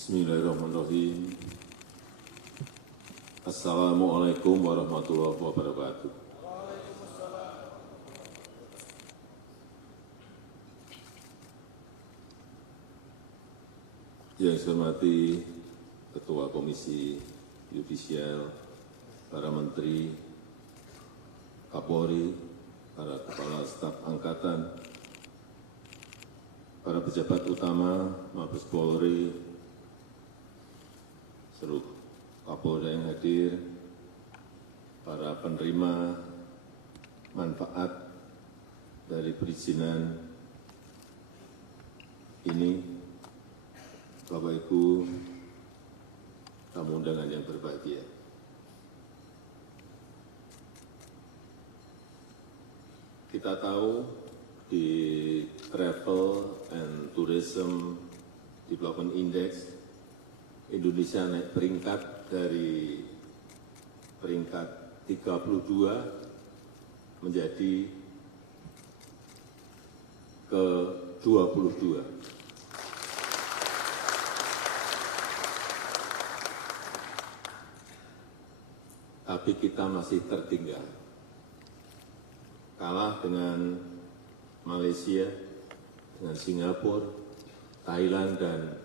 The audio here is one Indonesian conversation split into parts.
Bismillahirrahmanirrahim. Assalamualaikum warahmatullahi wabarakatuh. Yang saya hormati Ketua Komisi Yudisial, para Menteri, Kapolri, para Kepala Staf Angkatan, para pejabat utama, Mabes Polri, seluruh Kapolda yang hadir, para penerima manfaat dari perizinan ini, Bapak Ibu, tamu undangan yang berbahagia. Kita tahu di Travel and Tourism Development Index, Indonesia naik peringkat dari peringkat 32 menjadi ke 22. Tapi kita masih tertinggal, kalah dengan Malaysia, dengan Singapura, Thailand, dan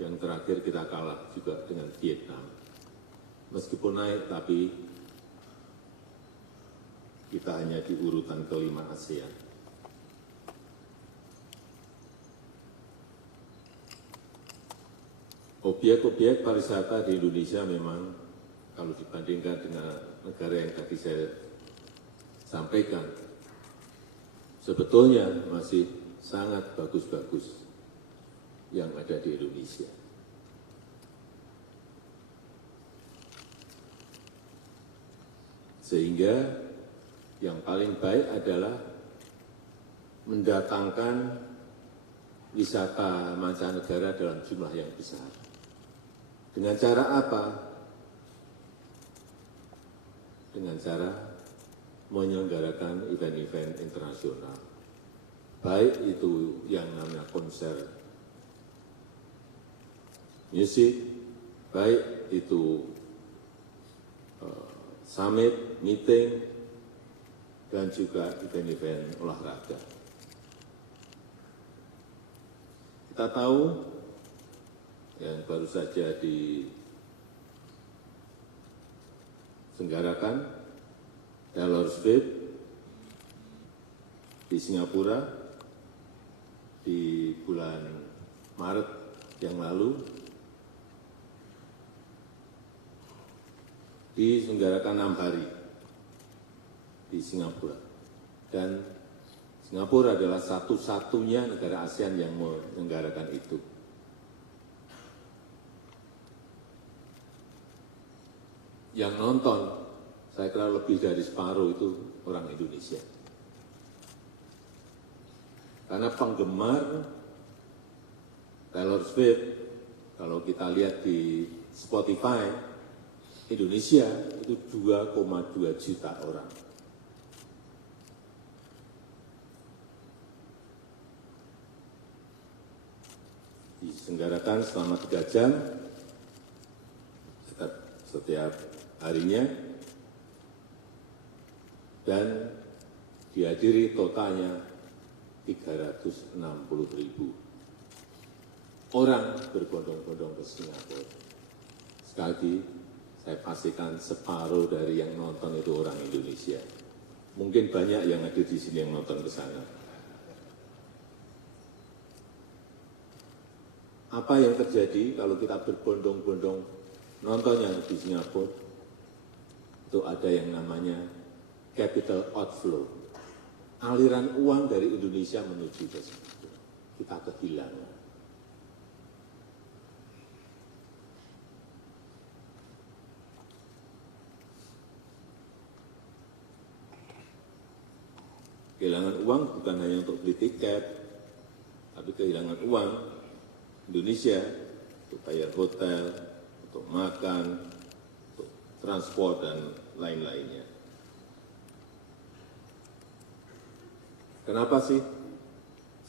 yang terakhir kita kalah juga dengan Vietnam. Meskipun naik, tapi kita hanya di urutan kelima ASEAN. Obyek-obyek pariwisata di Indonesia memang kalau dibandingkan dengan negara yang tadi saya sampaikan, sebetulnya masih sangat bagus-bagus yang ada di Indonesia. Sehingga yang paling baik adalah mendatangkan wisata mancanegara dalam jumlah yang besar. Dengan cara apa? Dengan cara menyelenggarakan event-event internasional. Baik itu yang namanya konser musik, baik itu summit, meeting, dan juga event-event olahraga. Kita tahu yang baru saja diselenggarakan Taylor Swift di Singapura di bulan Maret yang lalu, diselenggarakan 6 hari di Singapura. Dan Singapura adalah satu-satunya negara ASEAN yang menyelenggarakan itu. Yang nonton, saya kira lebih dari separuh itu orang Indonesia. Karena penggemar Taylor Swift, kalau kita lihat di Spotify, Indonesia itu 2,2 juta orang. Diselenggarakan selama 3 jam setiap harinya, dan dihadiri totalnya 360.000 orang berbondong-bondong ke Singapura. Sekali lagi, saya pastikan separuh dari yang nonton itu orang Indonesia. Mungkin banyak yang ada di sini yang nonton ke sana. Apa yang terjadi kalau kita berbondong-bondong nontonnya di Singapura? Itu ada yang namanya capital outflow. Aliran uang dari Indonesia menuju ke Singapura. Kita kehilangan. Kehilangan uang bukan hanya untuk beli tiket, tapi kehilangan uang Indonesia untuk bayar hotel, untuk makan, untuk transport, dan lain-lainnya. Kenapa sih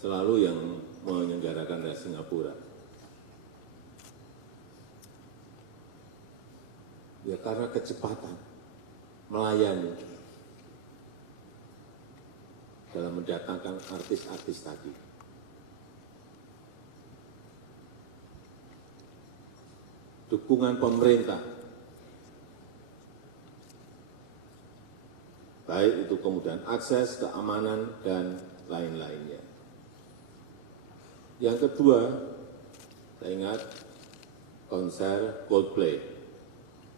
selalu yang menyelenggarakan dari Singapura? Ya karena kecepatan melayani dalam mendatangkan artis-artis tadi. Dukungan pemerintah, baik itu kemudian akses, keamanan, dan lain-lainnya. Yang kedua, saya ingat konser Coldplay.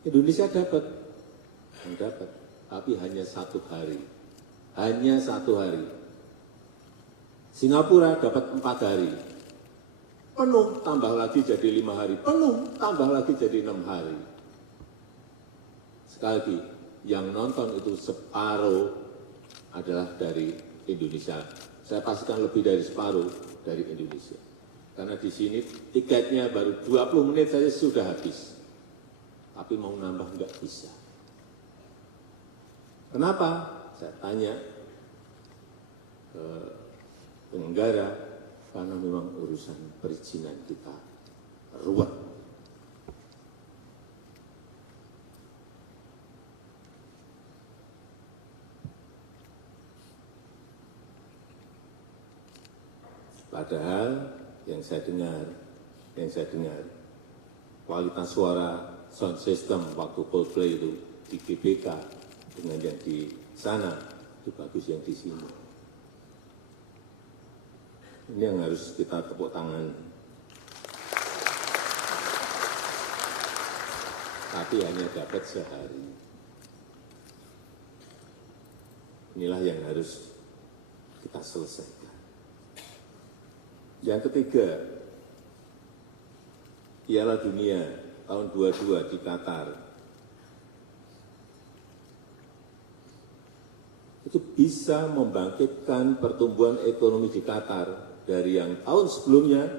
Indonesia dapat, tapi hanya 1 hari. Hanya 1 hari. Singapura dapat 4 hari. Penuh, tambah lagi jadi 5 hari. Penuh, tambah lagi jadi 6 hari. Sekali lagi, yang nonton itu separuh adalah dari Indonesia. Saya pastikan lebih dari separuh dari Indonesia. Karena di sini tiketnya baru 20 menit saja sudah habis. Tapi mau nambah nggak bisa. Kenapa? Saya tanya ke penyelenggara, karena memang urusan perizinan kita ruwet. Padahal yang saya dengar, kualitas suara sound system waktu Coldplay itu di GBK dengan yang di sana itu bagus yang di sini. Ini yang harus kita tepuk tangan. Tapi hanya dapat sehari. Inilah yang harus kita selesaikan. Yang ketiga, Piala Dunia tahun 22 di Qatar. Itu bisa membangkitkan pertumbuhan ekonomi di Qatar dari yang tahun sebelumnya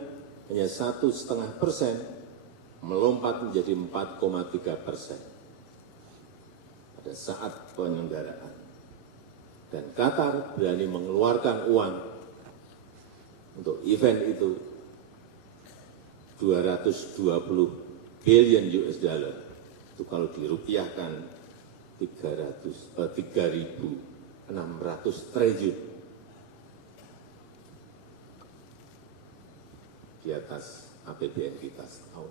hanya 1,5%, melompat menjadi 4,3% pada saat penyelenggaraan. Dan Qatar berani mengeluarkan uang untuk event itu 220 billion US dollar. Itu kalau dirupiahkan 3.600 triliun. Di atas APBN kita setahun.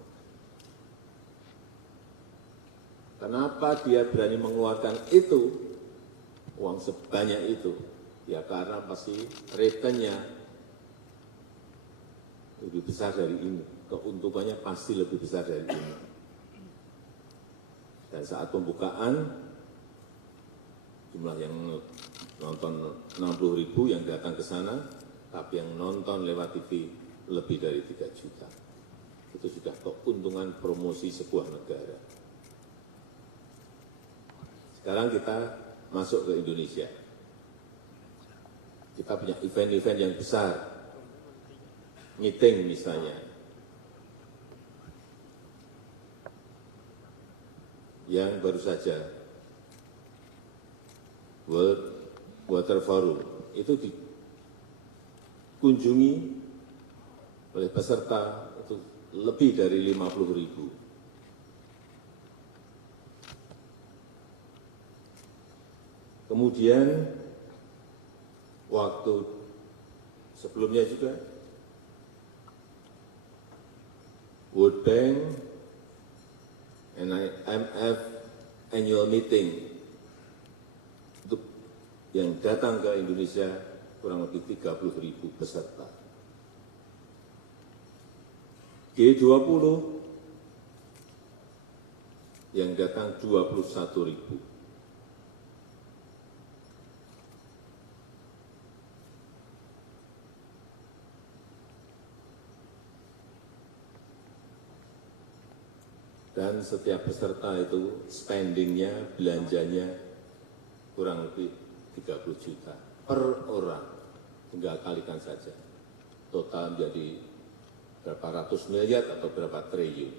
Kenapa dia berani mengeluarkan itu, uang sebanyak itu? Ya karena pasti returnnya lebih besar dari ini. Keuntungannya pasti lebih besar dari ini. Dan saat pembukaan, jumlah yang nonton 60.000 yang datang ke sana, tapi yang nonton lewat TV lebih dari 3 juta. Itu sudah keuntungan promosi sebuah negara. Sekarang kita masuk ke Indonesia. Kita punya event-event yang besar. Meeting misalnya. Yang baru saja World Water Forum itu dikunjungi oleh peserta itu lebih dari 50.000. Kemudian waktu sebelumnya juga World Bank and IMF annual meeting untuk yang datang ke Indonesia kurang lebih 30.000 peserta. G20 yang datang 21.000. Dan setiap peserta itu spendingnya, belanjanya kurang lebih 30 juta per orang. Tinggal kalikan saja. Total menjadi berapa ratus miliar atau berapa triliun.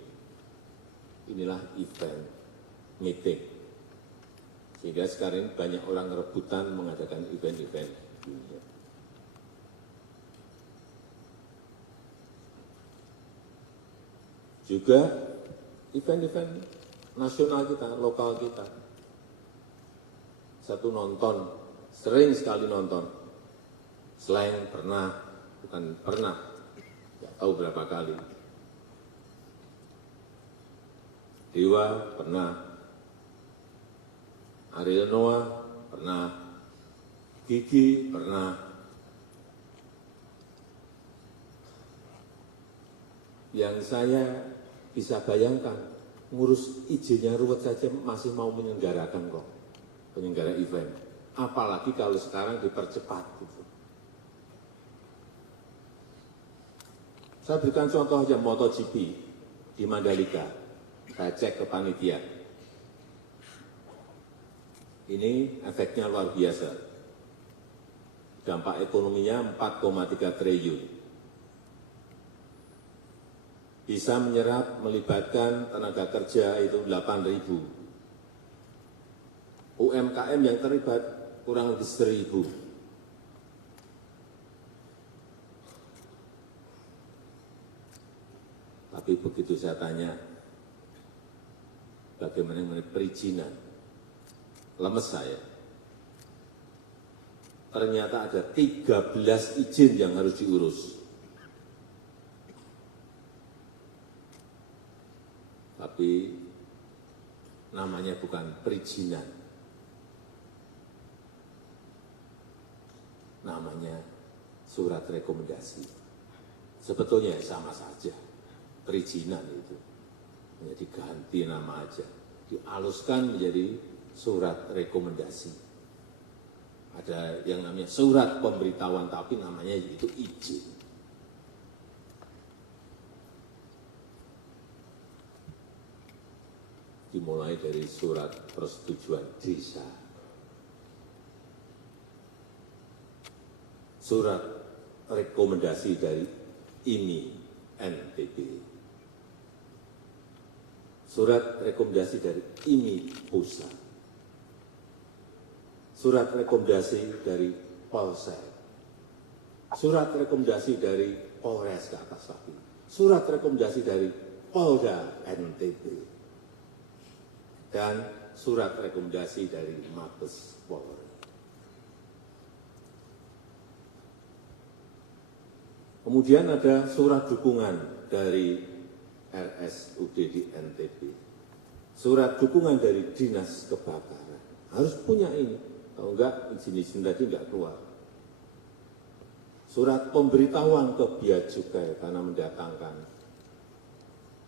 Inilah event meeting. Sehingga sekarang banyak orang rebutan mengadakan event-event dunia. Juga event-event nasional kita, lokal kita. Satu nonton, sering sekali nonton. Slang pernah, bukan pernah, nggak tahu berapa kali. Dewa pernah, Ariel Noah pernah, Gigi pernah. Yang saya bisa bayangkan, ngurus izinnya ruwet saja masih mau menyelenggarakan kok, penyelenggara event. Apalagi kalau sekarang dipercepat. Gitu. Saya berikan contoh aja MotoGP di Mandalika. Saya cek ke panitia. Ini efeknya luar biasa. Dampak ekonominya 4,3 triliun. Bisa menyerap, melibatkan tenaga kerja itu 8.000. UMKM yang terlibat kurang lebih 1.000. Tapi begitu saya tanya, bagaimana mengenai perizinan, lemes saya. Ternyata ada 13 izin yang harus diurus. Tapi namanya bukan perizinan, namanya surat rekomendasi. Sebetulnya sama saja, perizinan itu hanya diganti nama aja, dihaluskan menjadi surat rekomendasi. Ada yang namanya surat pemberitahuan, tapi namanya itu izin. Dimulai dari surat persetujuan desa, surat rekomendasi dari IMI NTB, surat rekomendasi dari IMI Pusat, surat rekomendasi dari Polsek, surat rekomendasi dari Polres ke atas lagi, surat rekomendasi dari Polda NTB, dan surat rekomendasi dari Mabes Polri. Kemudian ada surat dukungan dari RSUD di NTB, surat dukungan dari Dinas Kebakaran. Harus punya ini, kalau enggak izin-izin tadi enggak keluar. Surat pemberitahuan ke Bea Cukai karena mendatangkan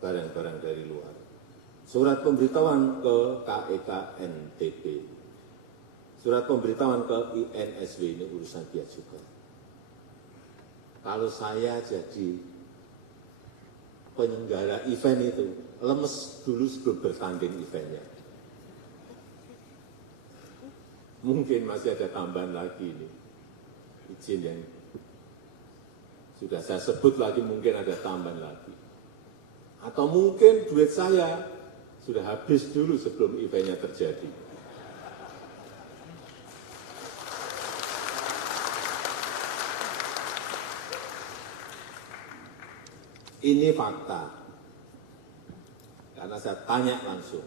barang-barang dari luar. Surat pemberitahuan ke KEK NTB, surat pemberitahuan ke INSW, ini urusan Bea Cukai. Kalau saya jadi penyelenggara event itu, lemes dulu sebelum bertanding eventnya. Mungkin masih ada tambahan lagi ini, izin yang sudah saya sebut lagi mungkin ada tambahan lagi. Atau mungkin duit saya sudah habis dulu sebelum eventnya terjadi. Ini fakta. Karena saya tanya langsung,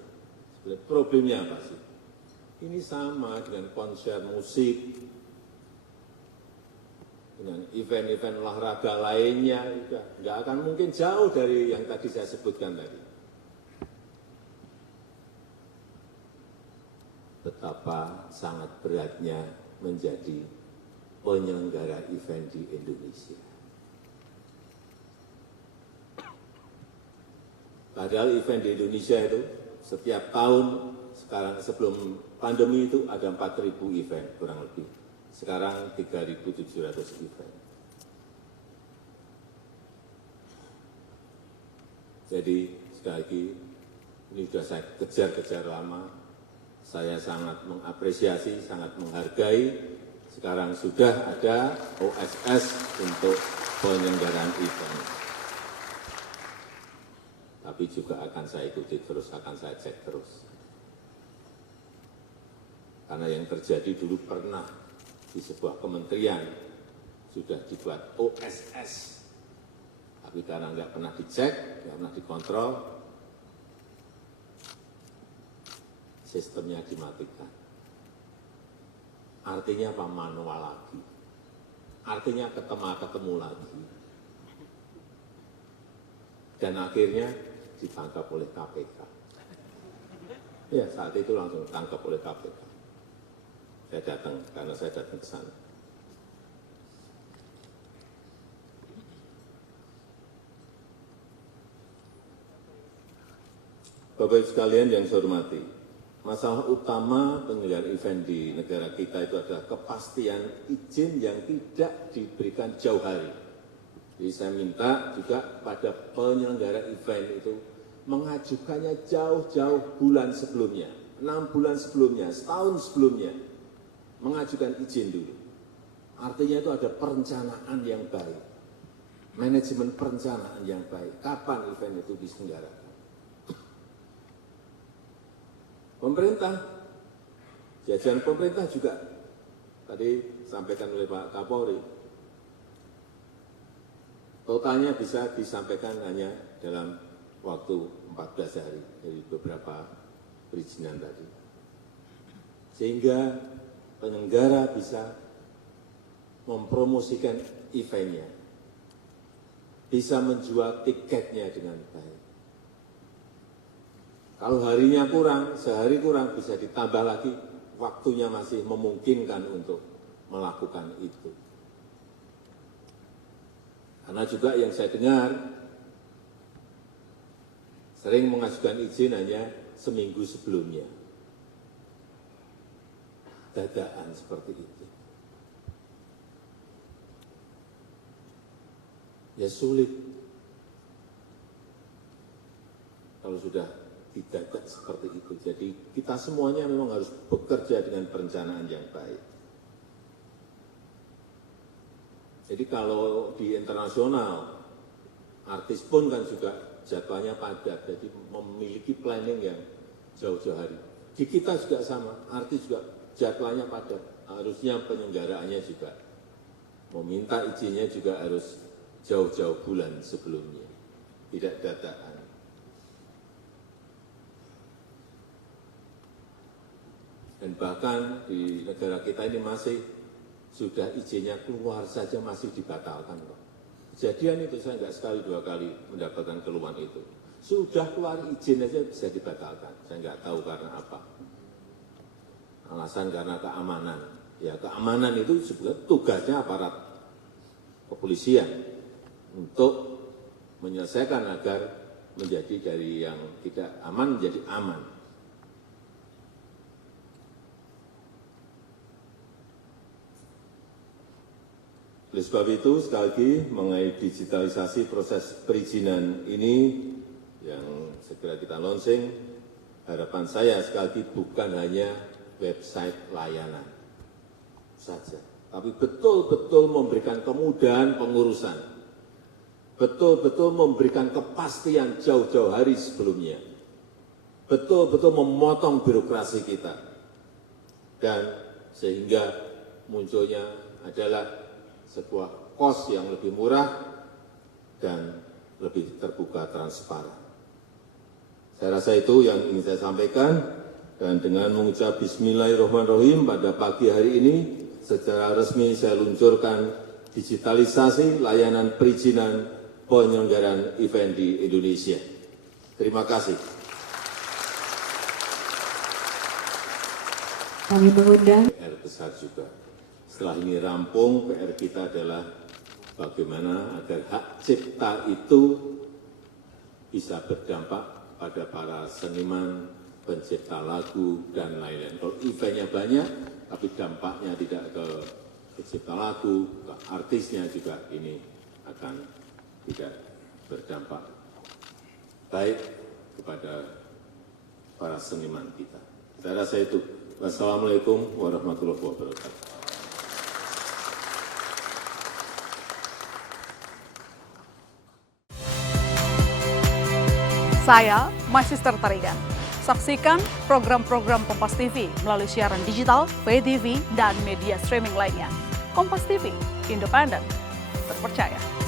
problemnya apa sih? Ini sama dengan konser musik, dengan event-event olahraga lainnya, nggak akan mungkin jauh dari yang tadi saya sebutkan tadi. Betapa sangat beratnya menjadi penyelenggara event di Indonesia. Padahal event di Indonesia itu setiap tahun, sekarang sebelum pandemi itu ada 4.000 event kurang lebih. Sekarang 3.700 event. Jadi sekali lagi, ini sudah saya kejar-kejar lama. Saya sangat mengapresiasi, sangat menghargai. Sekarang sudah ada OSS untuk penyelenggaraan event. Tapi juga akan saya ikuti terus, akan saya cek terus. Karena yang terjadi dulu pernah di sebuah kementerian sudah dibuat OSS. Tapi karena nggak pernah dicek, nggak pernah dikontrol, sistemnya dimatikan. Artinya apa? Manual lagi. Artinya ketemu lagi. Dan akhirnya ditangkap oleh KPK. Ya, saat itu langsung ditangkap oleh KPK. Saya datang, karena saya datang ke sana. Bapak Ibu sekalian yang saya hormati, masalah utama penyelenggaraan event di negara kita itu adalah kepastian izin yang tidak diberikan jauh hari. Jadi saya minta juga pada penyelenggara event itu mengajukannya jauh-jauh bulan sebelumnya, 6 bulan sebelumnya, setahun sebelumnya, mengajukan izin dulu. Artinya itu ada perencanaan yang baik, manajemen perencanaan yang baik, kapan event itu diselenggarakan. Pemerintah, jajaran pemerintah juga tadi sampaikan oleh Pak Kapolri, totalnya bisa disampaikan hanya dalam waktu 14 hari dari beberapa perizinan tadi. Sehingga penyelenggara bisa mempromosikan eventnya, bisa menjual tiketnya dengan baik. Kalau harinya kurang, sehari kurang, bisa ditambah lagi, waktunya masih memungkinkan untuk melakukan itu. Karena juga yang saya dengar, sering mengajukan izin hanya seminggu sebelumnya. Dadakan seperti itu. Ya sulit. Kalau sudah didadak seperti itu. Jadi kita semuanya memang harus bekerja dengan perencanaan yang baik. Jadi kalau di internasional, artis pun kan juga jadwalnya padat, jadi memiliki planning yang jauh-jauh hari. Di kita juga sama, artis juga jadwalnya padat, harusnya penyelenggaraannya juga meminta izinnya juga harus jauh-jauh bulan sebelumnya, tidak dadakan. Dan bahkan di negara kita ini masih sudah izinnya keluar saja masih dibatalkan kok. Kejadian itu saya enggak sekali dua kali mendapatkan keluhan itu. Sudah keluar izin saja bisa dibatalkan. Saya enggak tahu karena apa. Alasan karena keamanan. Ya keamanan itu sebenarnya tugasnya aparat kepolisian untuk menyelesaikan agar menjadi dari yang tidak aman menjadi aman. Oleh sebab itu, sekali lagi mengenai digitalisasi proses perizinan ini yang segera kita launching, harapan saya sekali lagi bukan hanya website layanan saja, tapi betul-betul memberikan kemudahan pengurusan, betul-betul memberikan kepastian jauh-jauh hari sebelumnya, betul-betul memotong birokrasi kita, dan sehingga munculnya adalah sebuah kos yang lebih murah dan lebih terbuka transparan. Saya rasa itu yang ingin saya sampaikan, dan dengan mengucap Bismillahirrahmanirrahim pada pagi hari ini secara resmi saya luncurkan digitalisasi layanan perizinan penyelenggaraan event di Indonesia. Terima kasih. Kami mengundang PR besar juga. Setelah ini rampung, PR kita adalah bagaimana agar hak cipta itu bisa berdampak pada para seniman, pencipta lagu, dan lain-lain. Kalau eventnya banyak, tapi dampaknya tidak ke pencipta lagu, ke artisnya juga ini akan tidak berdampak baik kepada para seniman kita. Saya rasa itu. Wassalamualaikum warahmatullahi wabarakatuh. Saya Magister Tarigan. Saksikan program-program Kompas TV melalui siaran digital, pay TV, dan media streaming lainnya. Kompas TV, independen, terpercaya.